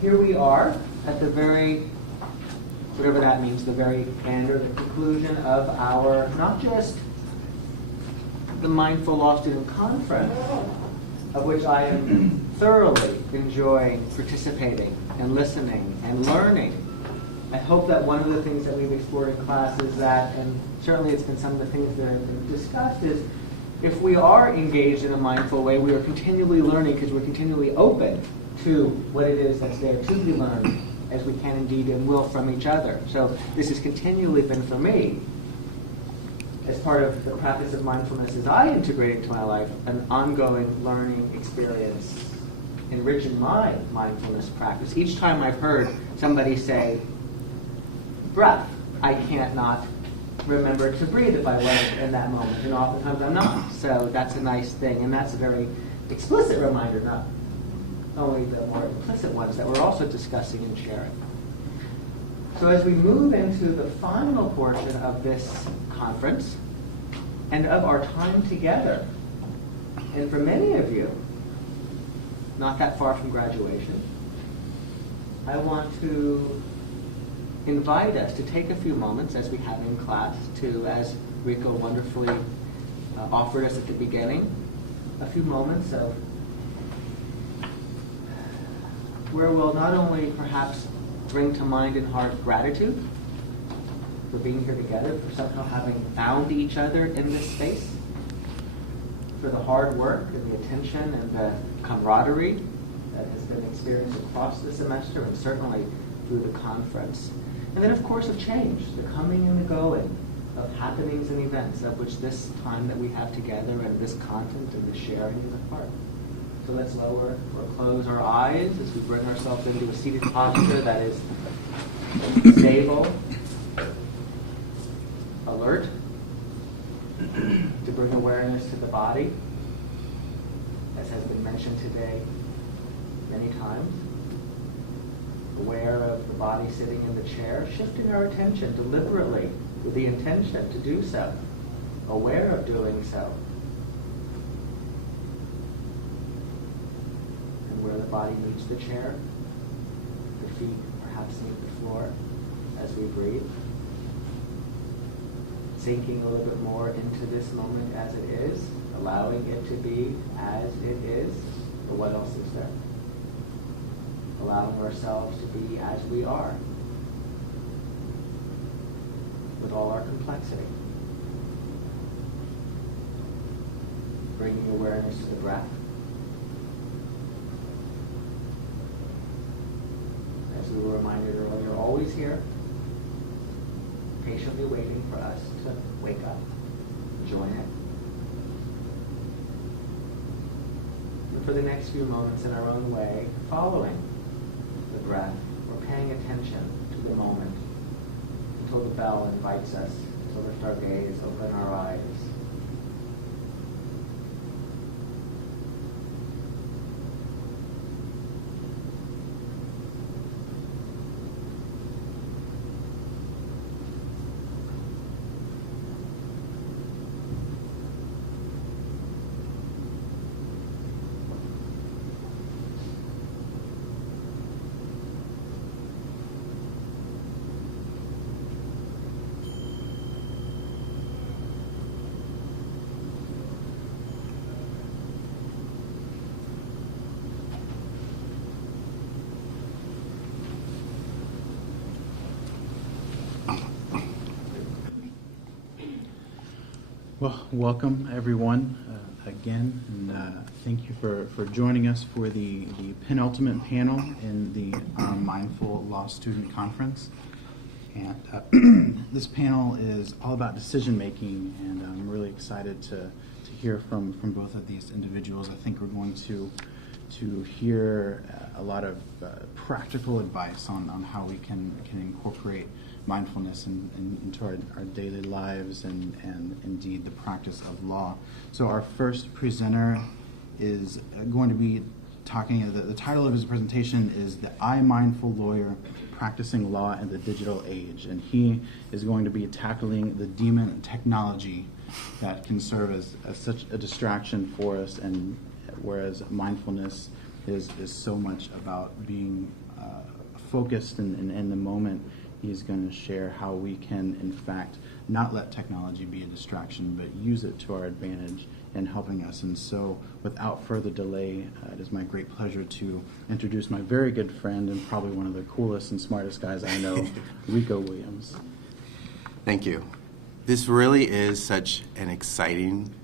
here we are at the very, whatever that means, the very end or the conclusion of our, not just the Mindful Law Student Conference, of which I am thoroughly enjoying participating and listening and learning. I hope that one of the things that we've explored in class is that, and certainly it's been some of the things that have been discussed, is if we are engaged in a mindful way, we are continually learning because we're continually open to what it is that's there to be learned, as we can indeed and will from each other. So this has continually been for me, as part of the practice of mindfulness as I integrate it into my life, an ongoing learning experience, enriching my mindfulness practice. Each time I've heard somebody say, breath, I can't not remember to breathe if I wasn't in that moment, and oftentimes I'm not. So that's a nice thing, and that's a very explicit reminder, not only the more implicit ones that we're also discussing and sharing. So as we move into the final portion of this conference and of our time together, and for many of you, not that far from graduation, I want to invite us to take a few moments, as we have in class, to, as Rico wonderfully offered us at the beginning, a few moments of where we'll not only perhaps bring to mind and heart gratitude for being here together, for somehow having found each other in this space, for the hard work and the attention and the camaraderie that has been experienced across the semester and certainly through the conference. And then, of course, of change, the coming and the going of happenings and events, of which this time that we have together and this content and the sharing is a part. So let's lower or close our eyes as we bring ourselves into a seated posture that is stable, alert, to bring awareness to the body, as has been mentioned today many times. Aware of the body sitting in the chair, shifting our attention deliberately with the intention to do so, aware of doing so. And where the body meets the chair, the feet perhaps meet the floor as we breathe. Sinking a little bit more into this moment as it is, allowing it to be as it is, or what else is there? Allowing ourselves to be as we are, with all our complexity. Bringing awareness to the breath. As we were reminded earlier, always here, patiently waiting for us to wake up, join it. And for the next few moments in our own way, following the breath, we're paying attention to the moment until the bell invites us to lift our gaze, open our eyes. Well, welcome everyone again, and thank you for joining us for the penultimate panel in the Mindful Law Student Conference. And this panel is all about decision making, and I'm really excited to hear from both of these individuals. I think we're going to hear a lot of practical advice on how we can incorporate mindfulness into our daily lives and indeed the practice of law. So our first presenter is going to be talking, the title of his presentation is The I-Mindful Lawyer, Practicing Law in the Digital Age. And he is going to be tackling the demon technology that can serve as such a distraction for us, and whereas mindfulness is so much about being focused and in the moment. He's going to share how we can, in fact, not let technology be a distraction, but use it to our advantage in helping us. And so, without further delay, it is my great pleasure to introduce my very good friend and probably one of the coolest and smartest guys I know, Rico Williams. Thank you. This really is such an exciting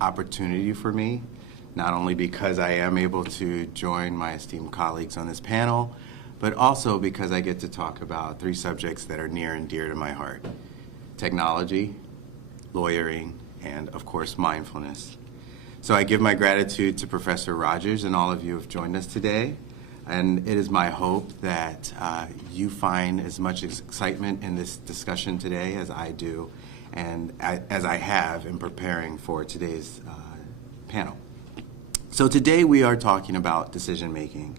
opportunity for me, not only because I am able to join my esteemed colleagues on this panel, but also because I get to talk about three subjects that are near and dear to my heart: technology, lawyering, and of course, mindfulness. So I give my gratitude to Professor Rogers and all of you who have joined us today. And it is my hope that you find as much excitement in this discussion today as I do, and as I have in preparing for today's panel. So today we are talking about decision making.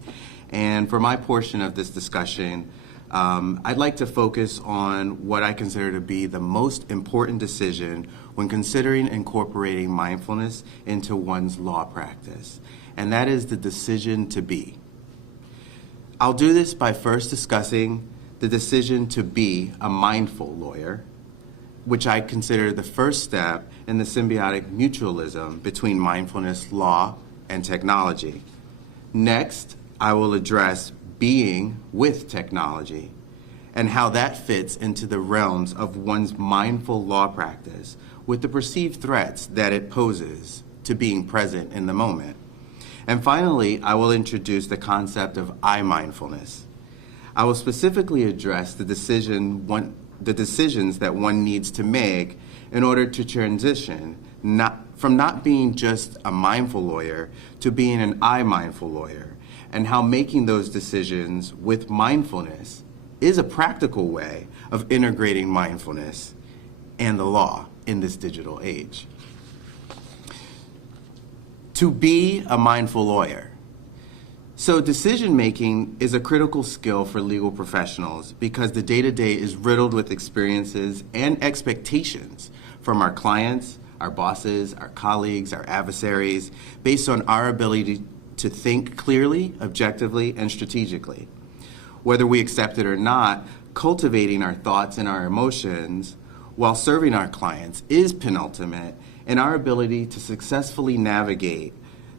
And for my portion of this discussion, I'd like to focus on what I consider to be the most important decision when considering incorporating mindfulness into one's law practice, and that is the decision to be. I'll do this by first discussing the decision to be a mindful lawyer, which I consider the first step in the symbiotic mutualism between mindfulness, law, and technology. Next, I will address being with technology and how that fits into the realms of one's mindful law practice with the perceived threats that it poses to being present in the moment. And finally, I will introduce the concept of I-mindfulness. I will specifically address the decisions that one needs to make in order to transition from not being just a mindful lawyer to being an I-mindful lawyer, and how making those decisions with mindfulness is a practical way of integrating mindfulness and the law in this digital age. To be a mindful lawyer. So decision making is a critical skill for legal professionals because the day-to-day is riddled with experiences and expectations from our clients, our bosses, our colleagues, our adversaries, based on our ability to think clearly, objectively, and strategically. Whether we accept it or not, cultivating our thoughts and our emotions while serving our clients is penultimate in our ability to successfully navigate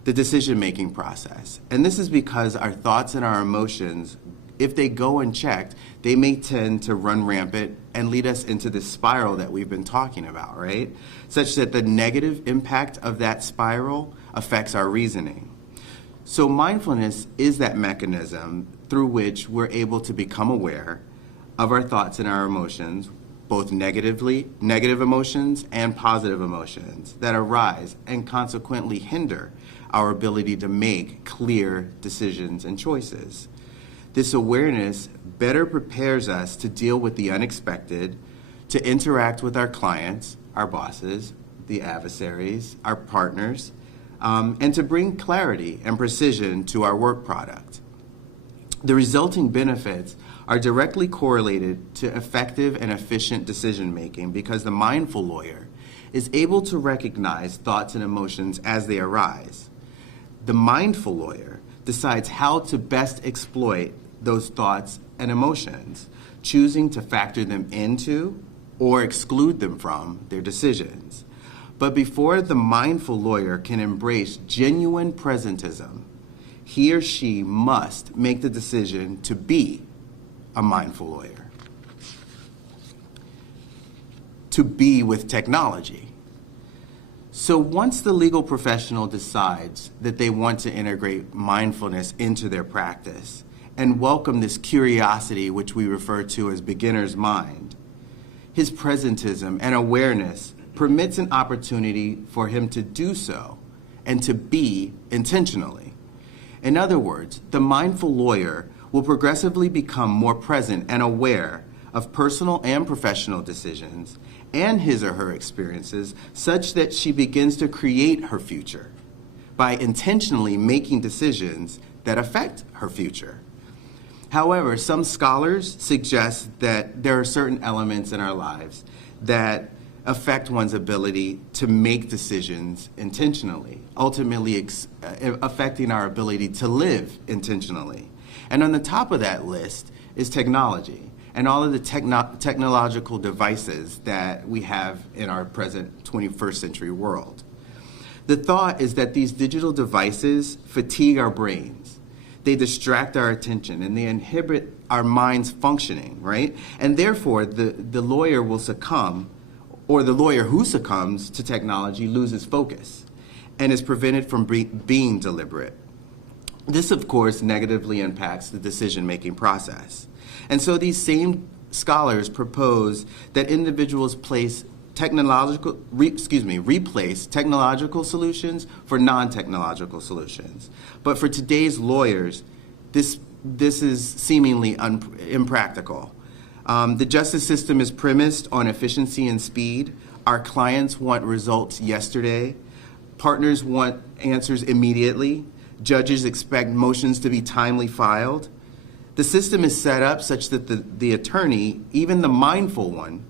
the decision-making process. And this is because our thoughts and our emotions, if they go unchecked, they may tend to run rampant and lead us into this spiral that we've been talking about, right? Such that the negative impact of that spiral affects our reasoning. So mindfulness is that mechanism through which we're able to become aware of our thoughts and our emotions, both negative emotions and positive emotions that arise and consequently hinder our ability to make clear decisions and choices. This awareness better prepares us to deal with the unexpected, to interact with our clients, our bosses, the adversaries, our partners, and to bring clarity and precision to our work product. The resulting benefits are directly correlated to effective and efficient decision making because the mindful lawyer is able to recognize thoughts and emotions as they arise. The mindful lawyer decides how to best exploit those thoughts and emotions, choosing to factor them into or exclude them from their decisions. But before the mindful lawyer can embrace genuine presentism, he or she must make the decision to be a mindful lawyer. To be with technology. So once the legal professional decides that they want to integrate mindfulness into their practice and welcome this curiosity, which we refer to as beginner's mind, his presentism and awareness permits an opportunity for him to do so and to be intentionally. In other words, the mindful lawyer will progressively become more present and aware of personal and professional decisions and his or her experiences such that she begins to create her future by intentionally making decisions that affect her future. However, some scholars suggest that there are certain elements in our lives that affect one's ability to make decisions intentionally, ultimately affecting our ability to live intentionally. And on the top of that list is technology and all of the technological devices that we have in our present 21st century world. The thought is that these digital devices fatigue our brains. They distract our attention and they inhibit our mind's functioning, right? And therefore, the lawyer will succumb, or the lawyer who succumbs to technology loses focus and is prevented from being deliberate. This, of course, negatively impacts the decision-making process. And so these same scholars propose that individuals replace technological solutions for non-technological solutions. But for today's lawyers, this is seemingly impractical. The justice system is premised on efficiency and speed. Our clients want results yesterday. Partners want answers immediately. Judges expect motions to be timely filed. The system is set up such that the attorney, even the mindful one,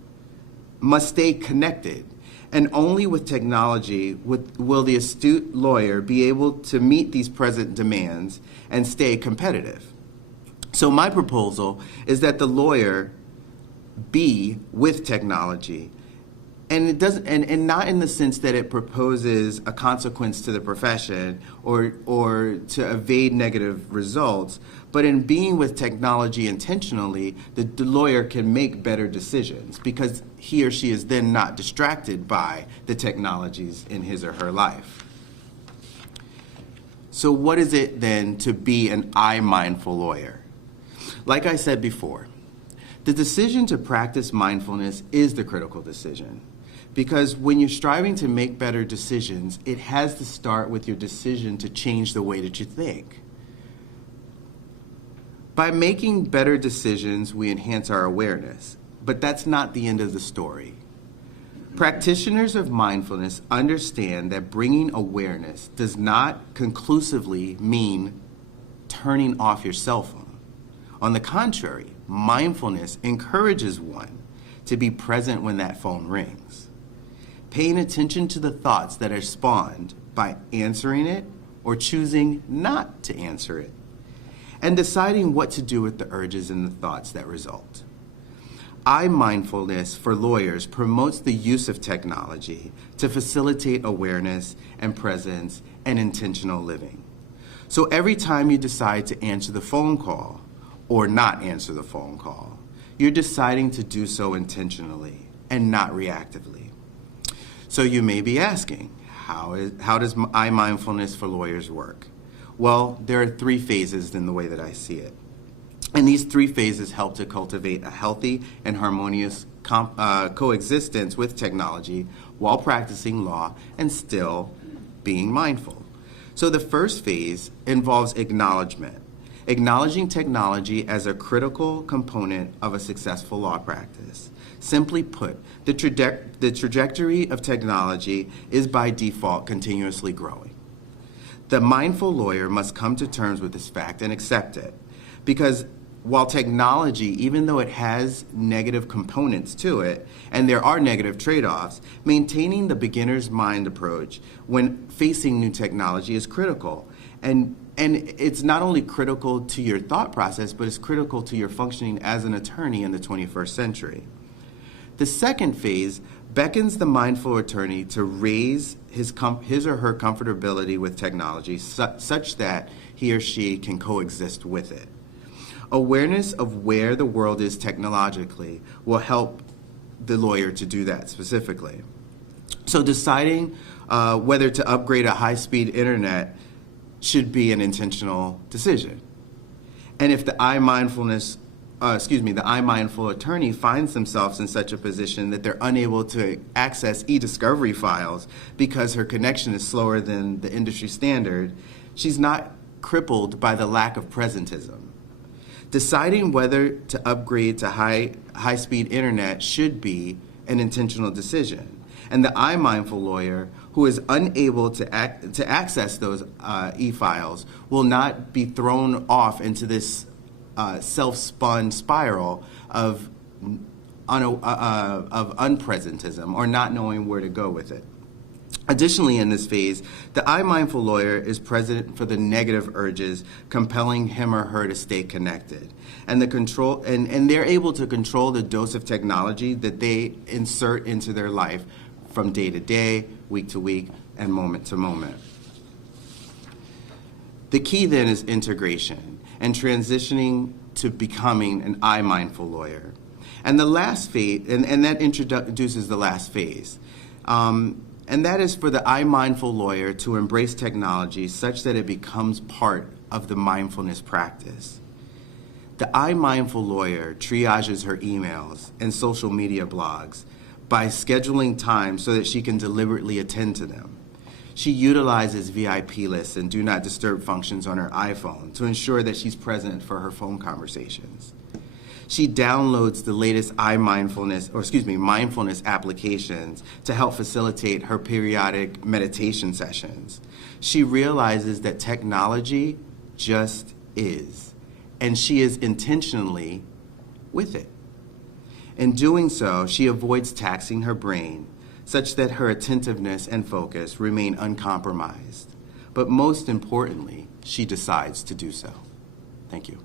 must stay connected. And only with technology will the astute lawyer be able to meet these present demands and stay competitive. So my proposal is that the lawyer be with technology, and it doesn't, and not in the sense that it proposes a consequence to the profession or to evade negative results, but in being with technology intentionally, the lawyer can make better decisions because he or she is then not distracted by the technologies in his or her life. So what is it then to be an I-mindful lawyer? Like I said before, the decision to practice mindfulness is the critical decision. Because when you're striving to make better decisions, it has to start with your decision to change the way that you think. By making better decisions, we enhance our awareness, but that's not the end of the story. Practitioners of mindfulness understand that bringing awareness does not conclusively mean turning off your cell phone. On the contrary, mindfulness encourages one to be present when that phone rings, paying attention to the thoughts that are spawned by answering it or choosing not to answer it, and deciding what to do with the urges and the thoughts that result. I-mindfulness for lawyers promotes the use of technology to facilitate awareness and presence and intentional living. So every time you decide to answer the phone call or not answer the phone call, you're deciding to do so intentionally and not reactively. So you may be asking, how does I-mindfulness for lawyers work? Well, there are three phases in the way that I see it. And these three phases help to cultivate a healthy and harmonious coexistence with technology while practicing law and still being mindful. So the first phase involves acknowledgement. Acknowledging technology as a critical component of a successful law practice. Simply put, the trajectory of technology is by default continuously growing. The mindful lawyer must come to terms with this fact and accept it, because while technology, even though it has negative components to it, and there are negative trade-offs, maintaining the beginner's mind approach when facing new technology is critical. And it's not only critical to your thought process, but it's critical to your functioning as an attorney in the 21st century. The second phase beckons the mindful attorney to raise his or her comfortability with technology such that he or she can coexist with it. Awareness of where the world is technologically will help the lawyer to do that specifically. So deciding whether to upgrade a high-speed internet should be an intentional decision. And if the I-mindful attorney finds themselves in such a position that they're unable to access e-discovery files because her connection is slower than the industry standard, she's not crippled by the lack of presentism. Deciding whether to upgrade to high-speed internet should be an intentional decision. And the I-mindful lawyer who is unable to access those e-files will not be thrown off into this self-spun spiral of unpresentism or not knowing where to go with it. Additionally, in this phase, the I-mindful lawyer is present for the negative urges compelling him or her to stay connected. And they're able to control the dose of technology that they insert into their life from day to day, week to week, and moment to moment. The key then is integration and transitioning to becoming an I-mindful lawyer. And the last phase, and that introduces the last phase. And that is for the I-mindful lawyer to embrace technology such that it becomes part of the mindfulness practice. The I-mindful lawyer triages her emails and social media blogs by scheduling time so that she can deliberately attend to them. She utilizes VIP lists and do not disturb functions on her iPhone to ensure that she's present for her phone conversations. She downloads the latest mindfulness applications to help facilitate her periodic meditation sessions. She realizes that technology just is, and she is intentionally with it. In doing so, she avoids taxing her brain such that her attentiveness and focus remain uncompromised. But most importantly, she decides to do so. Thank you.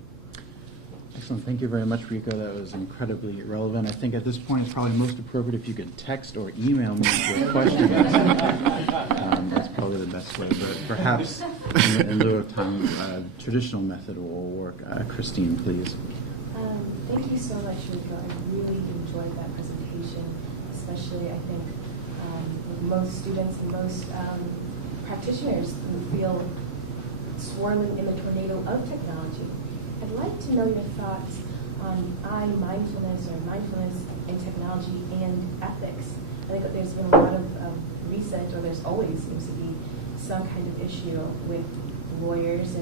Excellent. Thank you very much, Rico. That was incredibly relevant. I think at this point it's probably most appropriate if you could text or email me your questions. That's probably the best way. But perhaps in lieu of time, traditional method will work. Christine, please. Thank you so much, Rico. I really enjoyed that presentation, especially I think most students and most practitioners who feel swirling in the tornado of technology. I'd like to know your thoughts on mindfulness or mindfulness in technology and ethics. I think that there's been a lot of research, or there's always seems to be some kind of issue with lawyers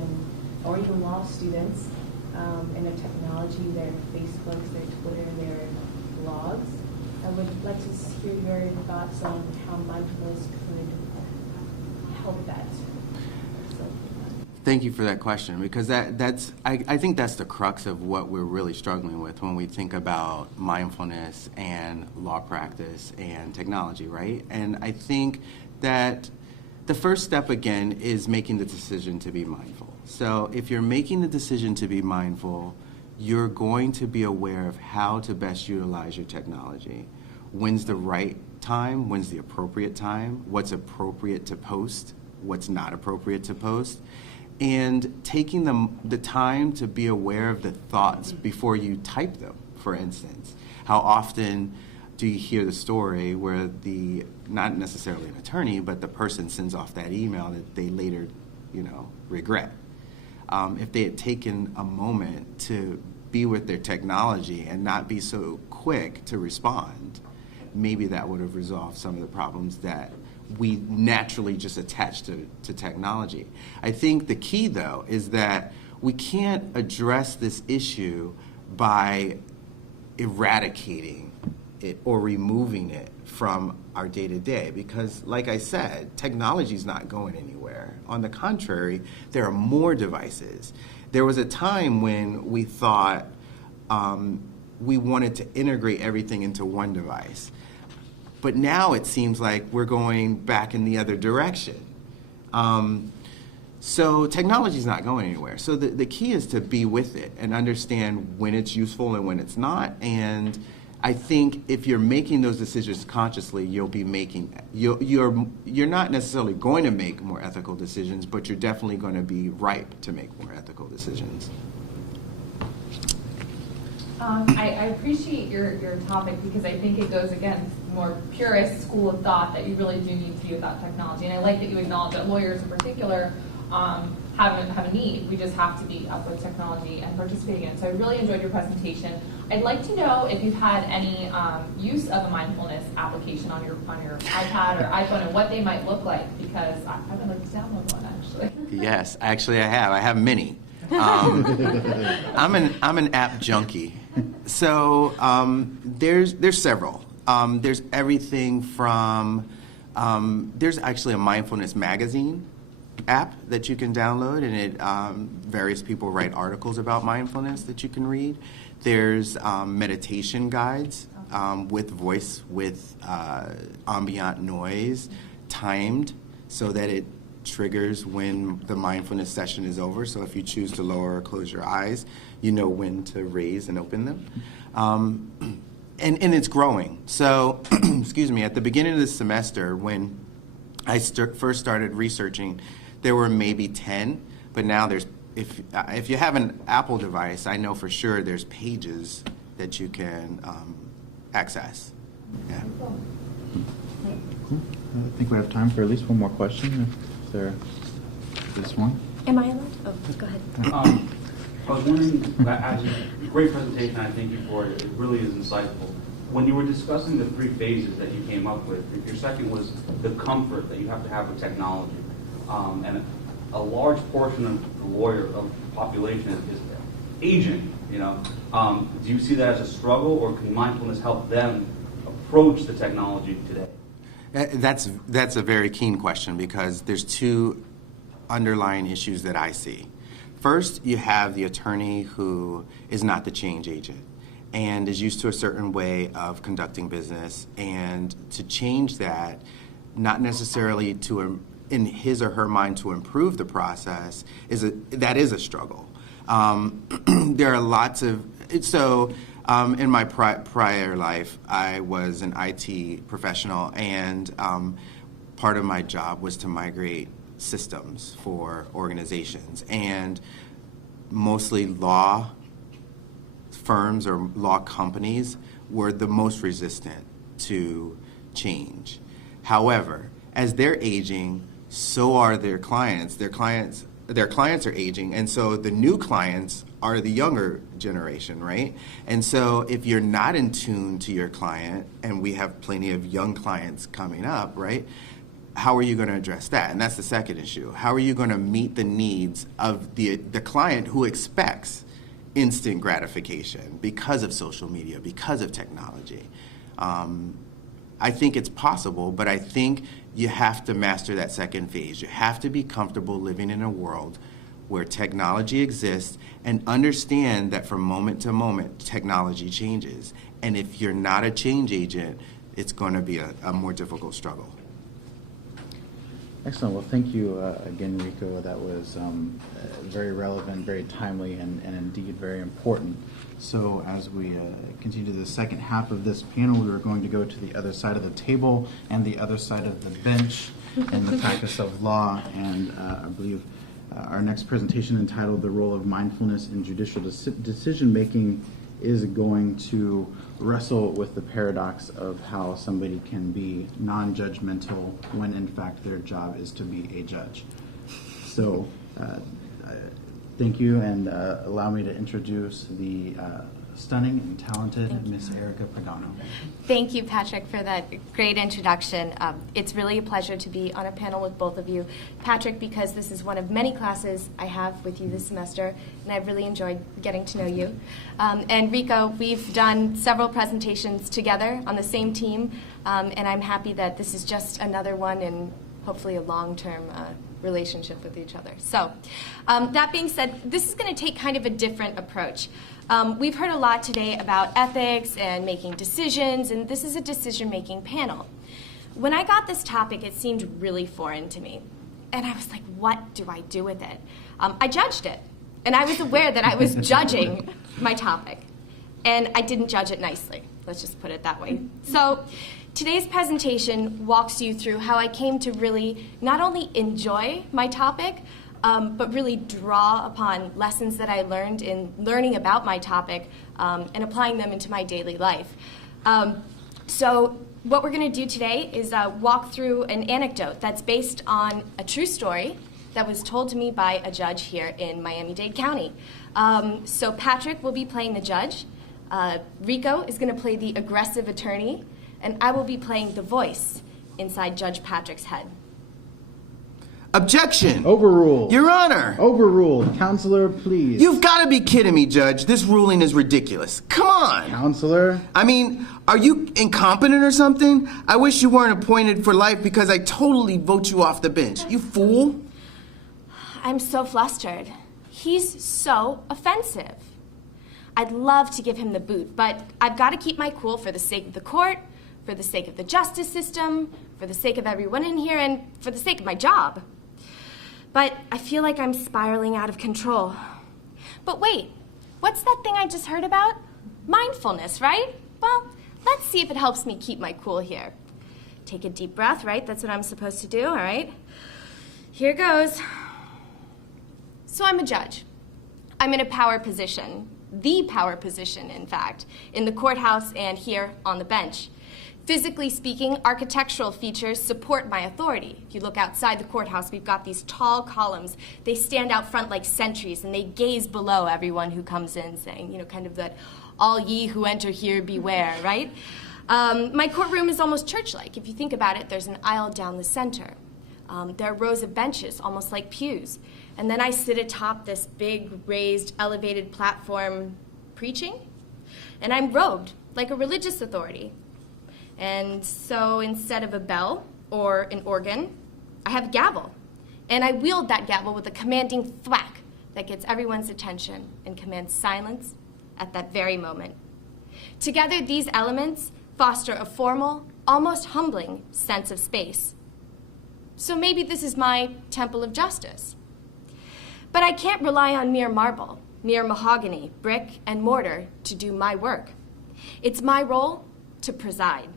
or even law students and their technology, their Facebooks, their Twitter, their blogs. I would like to hear your thoughts on how mindfulness could help that. Thank you for that question, because I think that's the crux of what we're really struggling with when we think about mindfulness and law practice and technology, right? And I think that the first step, again, is making the decision to be mindful. So if you're making the decision to be mindful, you're going to be aware of how to best utilize your technology. When's the right time? When's the appropriate time? What's appropriate to post? What's not appropriate to post? And taking the time to be aware of the thoughts before you type them, for instance. How often do you hear the story where not necessarily an attorney, but the person sends off that email that they later, regret? If they had taken a moment to be with their technology and not be so quick to respond, maybe that would have resolved some of the problems that we naturally just attach to technology. I think the key, though, is that we can't address this issue by eradicating it or removing it from our day-to-day, because, like I said, technology is not going anywhere. On the contrary, there are more devices. There was a time when we thought we wanted to integrate everything into one device. But now it seems like we're going back in the other direction. So technology is not going anywhere. So the key is to be with it and understand when it's useful and when it's not. And I think if you're making those decisions consciously, you're not necessarily going to make more ethical decisions, but you're definitely going to be ripe to make more ethical decisions. I appreciate your topic, because I think it goes against more purist school of thought that you really do need to be without technology. And I like that you acknowledge that lawyers in particular have a need. We just have to be up with technology and participating in it. So I really enjoyed your presentation. I'd like to know if you've had any use of a mindfulness application on your iPad or iPhone, and what they might look like, because I've been looking to download one, actually. Yes, actually I have. I have many. I'm an app junkie. So there's several. There's everything from there's actually a mindfulness magazine app that you can download, and it various people write articles about mindfulness that you can read. There's meditation guides with voice, with ambient noise, timed so that it triggers when the mindfulness session is over. So if you choose to lower or close your eyes, you know when to raise and open them. And it's growing. So, excuse me, at the beginning of the semester, when I first started researching, there were maybe 10, but now there's, if you have an Apple device, I know for sure there's pages that you can access. Yeah. Cool. I think we have time for at least one more question. If there is one. Am I allowed? Oh, go ahead. I was wondering, actually, great presentation, I thank you for it. It really is insightful. When you were discussing the 3 phases that you came up with, your second was the comfort that you have to have with technology. And a large portion of the population is aging, you know. Do you see that as a struggle, or can mindfulness help them approach the technology today? That's a very keen question, because there's 2 underlying issues that I see. First, you have the attorney who is not the change agent and is used to a certain way of conducting business, and to change that, not necessarily to, in his or her mind, to improve the process, that is a struggle. There are lots of, in my prior life, I was an IT professional, and part of my job was to migrate systems for organizations, and mostly law firms or law companies were the most resistant to change. However, as they're aging, so are their clients. Their clients are aging, and so the new clients are the younger generation, right? And so if you're not in tune to your client, and we have plenty of young clients coming up, right? How are you going to address that? And that's the second issue. How are you going to meet the needs of the client who expects instant gratification because of social media, because of technology? I think it's possible, but I think you have to master that second phase. You have to be comfortable living in a world where technology exists, and understand that from moment to moment, technology changes. And if you're not a change agent, it's going to be a more difficult struggle. Excellent. Well, thank you again, Rico. That was very relevant, very timely, and indeed very important. So as we continue to the second half of this panel, we are going to go to the other side of the table and the other side of the bench in the practice of law. And I believe our next presentation, entitled "The Role of Mindfulness in Judicial Decision-Making," is going to wrestle with the paradox of how somebody can be non-judgmental when in fact their job is to be a judge. So thank you, and allow me to introduce the stunning and talented Miss Erica Pagano. Thank you, Patrick, for that great introduction. It's really a pleasure to be on a panel with both of you. Patrick, because this is one of many classes I have with you this semester, and I've really enjoyed getting to know you. And Rico, we've done several presentations together on the same team, and I'm happy that this is just another one in hopefully a long-term relationship with each other. So that being said, this is going to take kind of a different approach. We've heard a lot today about ethics and making decisions, and this is a decision-making panel. When I got this topic, it seemed really foreign to me. And I was like, what do I do with it? I judged it, and I was aware that I was judging my topic. And I didn't judge it nicely. Let's just put it that way. So today's presentation walks you through how I came to really not only enjoy my topic, but really draw upon lessons that I learned in learning about my topic and applying them into my daily life. So what we're going to do today is walk through an anecdote that's based on a true story that was told to me by a judge here in Miami-Dade County. So Patrick will be playing the judge. Rico is going to play the aggressive attorney, and I will be playing the voice inside Judge Patrick's head. Objection! Overruled. Your Honor! Overruled. Counselor, please. You've got to be kidding me, Judge. This ruling is ridiculous. Come on! Counselor. I mean, are you incompetent or something? I wish you weren't appointed for life, because I totally vote you off the bench. You fool! I'm so flustered. He's so offensive. I'd love to give him the boot, but I've got to keep my cool for the sake of the court, for the sake of the justice system, for the sake of everyone in here and for the sake of my job. But I feel like I'm spiraling out of control. But wait, what's that thing I just heard about? Mindfulness, right? Well, let's see if it helps me keep my cool here. Take a deep breath, right? That's what I'm supposed to do, all right? Here goes. So I'm a judge. I'm in a power position, the power position, in fact, in the courthouse and here on the bench. Physically speaking, architectural features support my authority. If you look outside the courthouse, we've got these tall columns. They stand out front like sentries, and they gaze below everyone who comes in, saying, you know, kind of that, all ye who enter here beware, right? My courtroom is almost church-like. If you think about it, there's an aisle down the center. There are rows of benches, almost like pews. And then I sit atop this big, raised, elevated platform preaching. And I'm robed like a religious authority. And so instead of a bell or an organ, I have a gavel. And I wield that gavel with a commanding thwack that gets everyone's attention and commands silence at that very moment. Together, these elements foster a formal, almost humbling sense of space. So maybe this is my temple of justice. But I can't rely on mere marble, mere mahogany, brick, and mortar to do my work. It's my role to preside.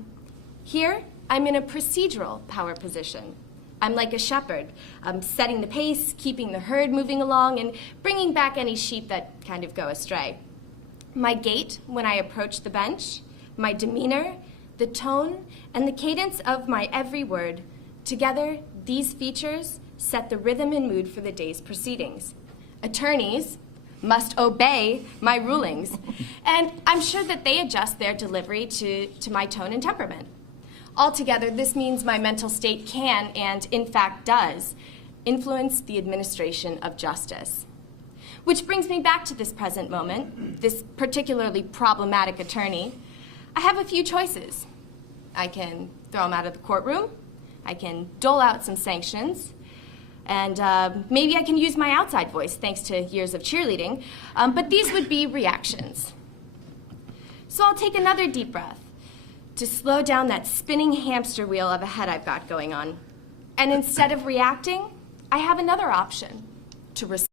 Here, I'm in a procedural power position. I'm like a shepherd, setting the pace, keeping the herd moving along, and bringing back any sheep that kind of go astray. My gait when I approach the bench, my demeanor, the tone, and the cadence of my every word, together, these features set the rhythm and mood for the day's proceedings. Attorneys must obey my rulings, and I'm sure that they adjust their delivery to my tone and temperament. Altogether, this means my mental state can, and in fact does, influence the administration of justice. Which brings me back to this present moment, this particularly problematic attorney. I have a few choices. I can throw him out of the courtroom, I can dole out some sanctions, and maybe I can use my outside voice thanks to years of cheerleading, but these would be reactions. So I'll take another deep breath to slow down that spinning hamster wheel of a head I've got going on. And instead of reacting, I have another option, to respond.